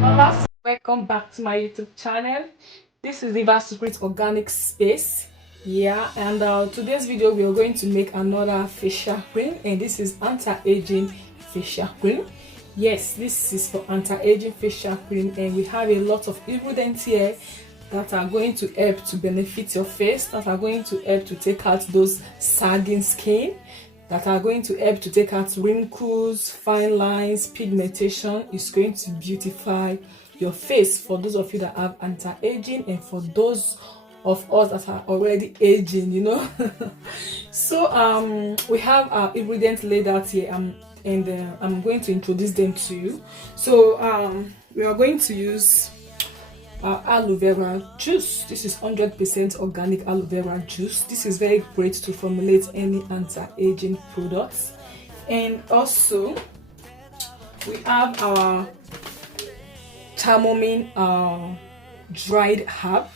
Welcome back to my YouTube channel. This is River Secret Organic Space. Yeah, and today's video we are going to make another facial cream, and this is anti-aging facial cream. Yes, this is for anti-aging facial cream, and we have a lot of ingredients here that are going to help to benefit your face, that are going to help to take out those sagging skin, that are going to help to take out wrinkles, fine lines, pigmentation. Is going to beautify your face for those of you that have anti-aging and for those of us that are already aging, you know. So we have our ingredients laid out here, and I'm going to introduce them to you. So we are going to use aloe vera juice. This is 100% organic aloe vera juice. This is very great to formulate any anti-aging products. And also we have our chamomile dried herb.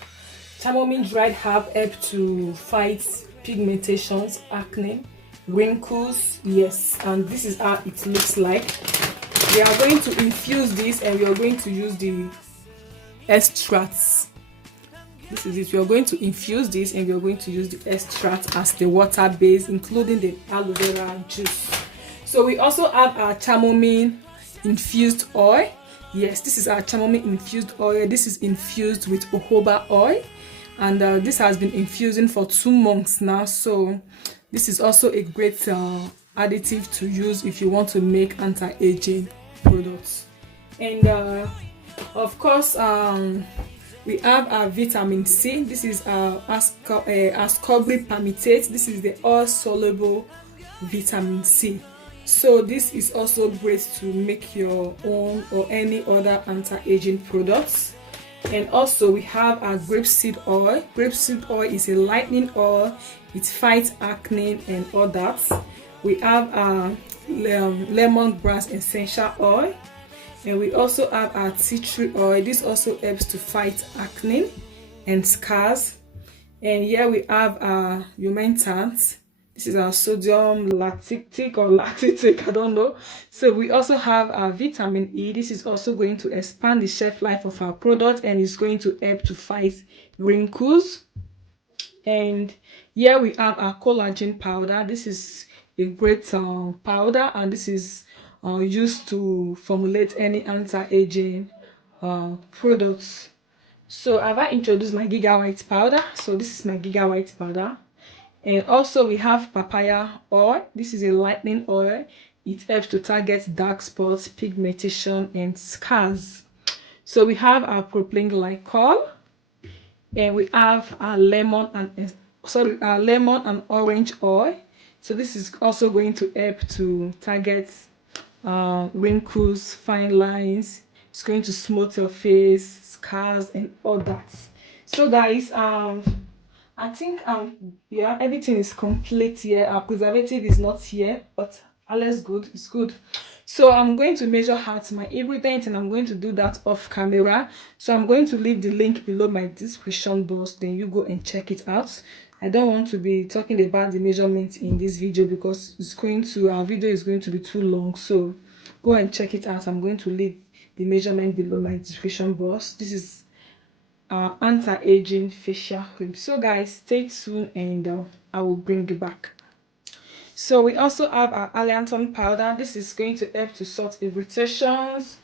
Chamomile dried herb help to fight pigmentations, acne, wrinkles. Yes, and this is how it looks like. We are going to infuse this, and we are going to use the extracts. This is it. We are going to infuse this, and we are going to use the extract as the water base, including the aloe vera juice. So we also have our chamomile infused oil. Yes, this is our chamomile infused oil. This is infused with jojoba oil, and this has been infusing for 2 months now. So this is also a great additive to use if you want to make anti-aging products. And of course, we have our vitamin C. This is ascorbic palmitate. This is the all soluble vitamin C. So this is also great to make your own or any other anti-aging products. And also we have our grapeseed oil. Grapeseed oil is a lightening oil. It fights acne and all that. We have our lemongrass essential oil, and we also have our tea tree oil. This also helps to fight acne and scars. And here we have our humectant. This is our sodium lactic or lactic, I don't know. So we also have our vitamin E. This is also going to expand the shelf life of our product, and it's going to help to fight wrinkles. And here we have our collagen powder. This is a great powder, and this is used to formulate any anti-aging products. So have I introduced my Gigawhite powder? So this is my Gigawhite powder. And also we have papaya oil. This is a lightening oil. It helps to target dark spots, pigmentation, and scars. So we have our Proplyn glycol, and we have our lemon and orange oil. So this is also going to help to target wrinkles, fine lines. It's going to smooth your face, scars, and all that. So guys, I think yeah, everything is complete here. Our preservative is not here, but alles good. It's good. So I'm going to measure out my ingredients, and I'm going to do that off camera. So I'm going to leave the link below my description box, then you go and check it out. I don't want to be talking about the measurements in this video because our video is going to be too long. So go and check it out. I'm going to leave the measurement below my description box. This is our anti-aging facial cream. So guys, stay tuned, and I will bring you back. So we also have our Allantoin powder. This is going to help to sort irritations.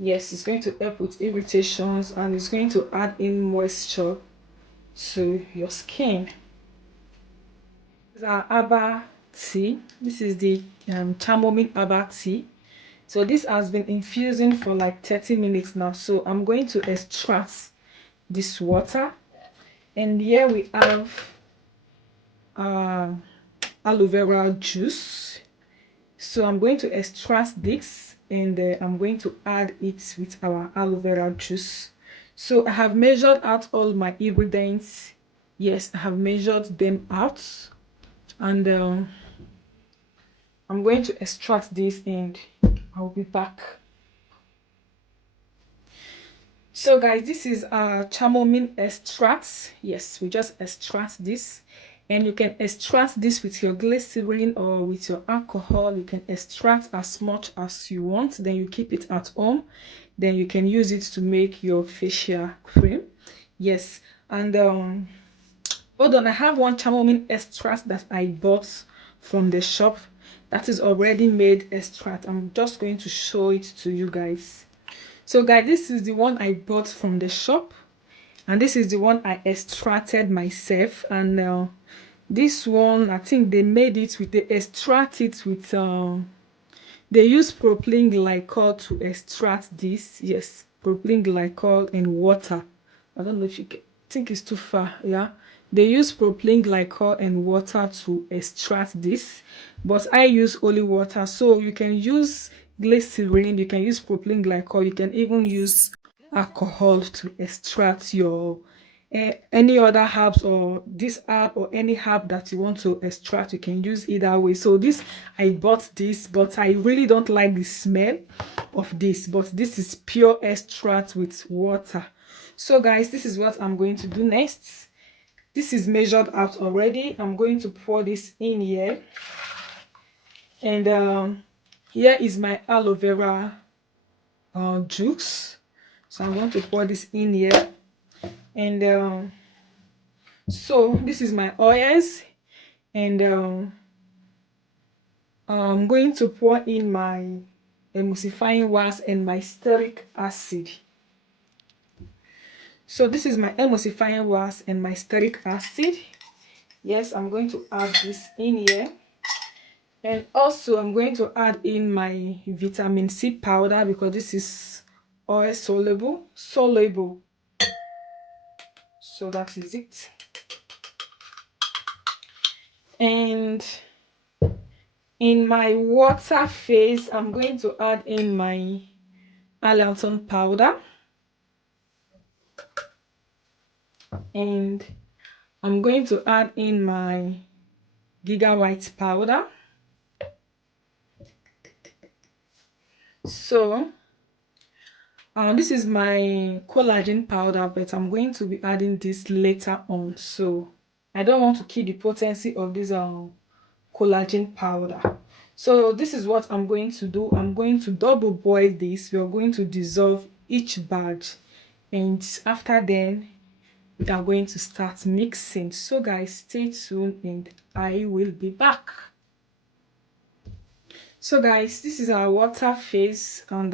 Yes, it's going to help with irritations, and it's going to add in moisture to your skin. This is our herbal tea. This is the chamomile herbal tea. So this has been infusing for like 30 minutes now. So I'm going to extract this water, and here we have aloe vera juice. So I'm going to extract this, and I'm going to add it with our aloe vera juice. So I have measured out all my ingredients. Yes, I have measured them out, and I'm going to extract this, and I'll be back. So guys, this is chamomile extracts. Yes, we just extract this, And you can extract this with your glycerin or with your alcohol. You can extract as much as you want, then you keep it at home, then you can use it to make your facial cream. Yes. And hold on, I have one chamomile extract that I bought from the shop that is already made extract. I'm just going to show it to you guys. So guys, this is the one I bought from the shop, and this is the one I extracted myself. And this one, I think they made it with, they extract it with they use propylene glycol to extract this. Yes, propylene glycol in water. I don't know if you can, I think it's too far. Yeah, they use propylene glycol and water to extract this, but I use only water. So you can use glycerin, you can use propylene glycol, you can even use alcohol to extract your any other herbs, or this herb or any herb that you want to extract. You can use either way. So this, I bought this, but I really don't like the smell of this, but this is pure extract with water. So guys, this is what I'm going to do next. This is measured out already. I'm going to pour this in here, and here is my aloe vera juice. So I'm going to pour this in here, and so this is my oils, and I'm going to pour in my emulsifying wax and my stearic acid. So this is my emulsifying wax and my stearic acid. Yes, I'm going to add this in here. And also I'm going to add in my vitamin C powder, because this is oil soluble. So that is it. And in my water phase, I'm going to add in my Allantoin powder, and I'm going to add in my Gigawhite powder. So this is my collagen powder, but I'm going to be adding this later on, so I don't want to kill the potency of this collagen powder. So this is what I'm going to do. I'm going to double boil this. We are going to dissolve each batch, and after then we are going to start mixing. So guys, stay tuned and I will be back. So guys, this is our water phase, and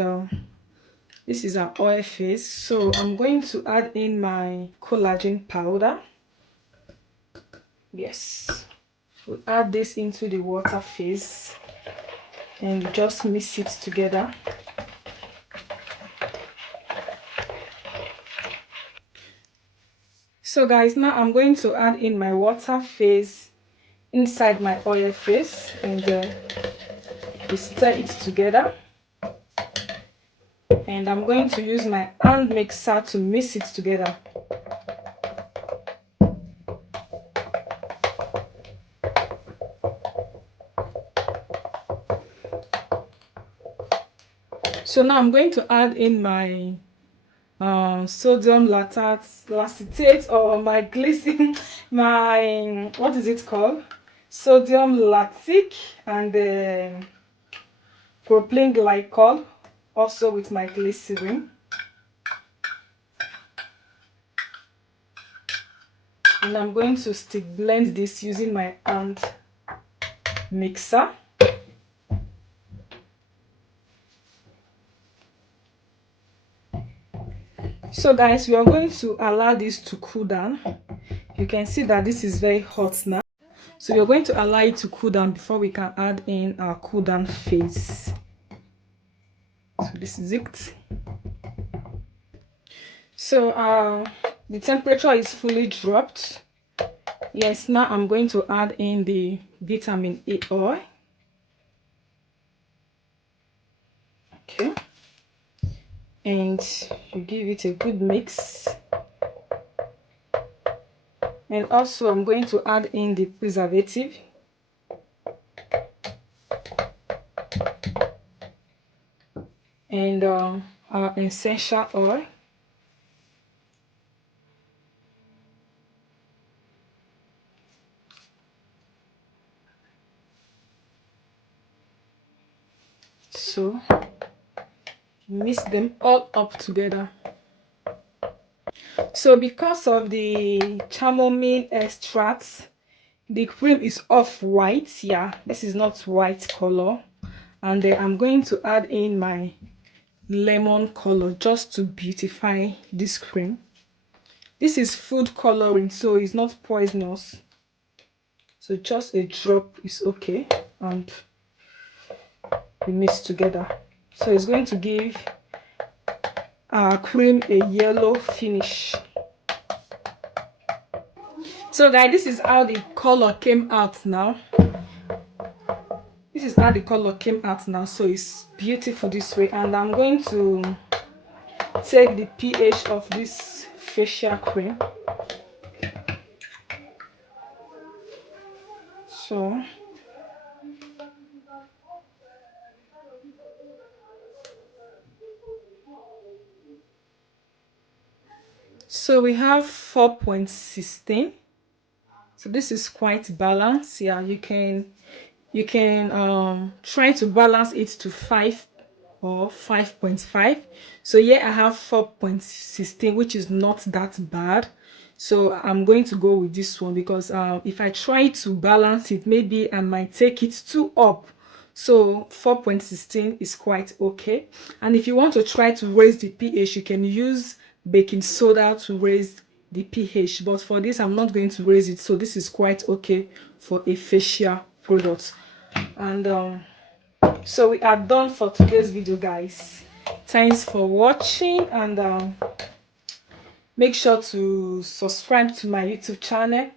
this is our oil phase. So I'm going to add in my collagen powder. Yes, we'll add this into the water phase and just mix it together. So guys, now I'm going to add in my water phase inside my oil phase, and we stir it together. And I'm going to use my hand mixer to mix it together. So now I'm going to add in my sodium lactate, or my glycerin, my, what is it called, sodium lactic, and propylene glycol, also with my glycerin. And I'm going to stick blend this using my hand mixer. So guys, we are going to allow this to cool down. You can see that this is very hot now, so we're going to allow it to cool down before we can add in our cool down phase. So this is it. So the temperature is fully dropped. Yes, now I'm going to add in the vitamin A oil. Okay, and you give it a good mix. And also I'm going to add in the preservative. And our essential oil. mix them all up together. So because of the chamomile extracts, the cream is off white. Yeah, this is not white color. And then I'm going to add in my lemon color just to beautify this cream. This is food coloring, so it's not poisonous. So just a drop is okay, and we mix together. So it's going to give our cream a yellow finish. So guys, this is how the color came out now. This is how the color came out now. So it's beautiful this way. And I'm going to take the pH of this facial cream. So we have 4.16. So this is quite balanced. Yeah, you can try to balance it to 5 or 5.5. So yeah, I have 4.16, which is not that bad. So I'm going to go with this one because if I try to balance it, maybe I might take it too up. So 4.16 is quite okay. And if you want to try to raise the pH, you can use baking soda to raise the pH, but for this I'm not going to raise it. So this is quite okay for a facial product. And so we are done for today's video, guys. Thanks for watching, and make sure to subscribe to my YouTube channel.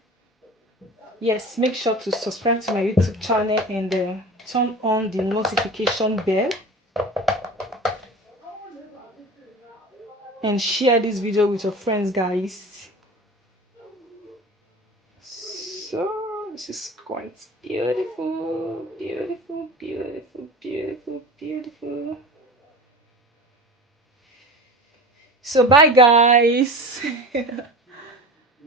Yes, make sure to subscribe to my YouTube channel and turn on the notification bell, and share this video with your friends, guys. So this is quite beautiful, beautiful, beautiful, beautiful, beautiful. So bye, guys.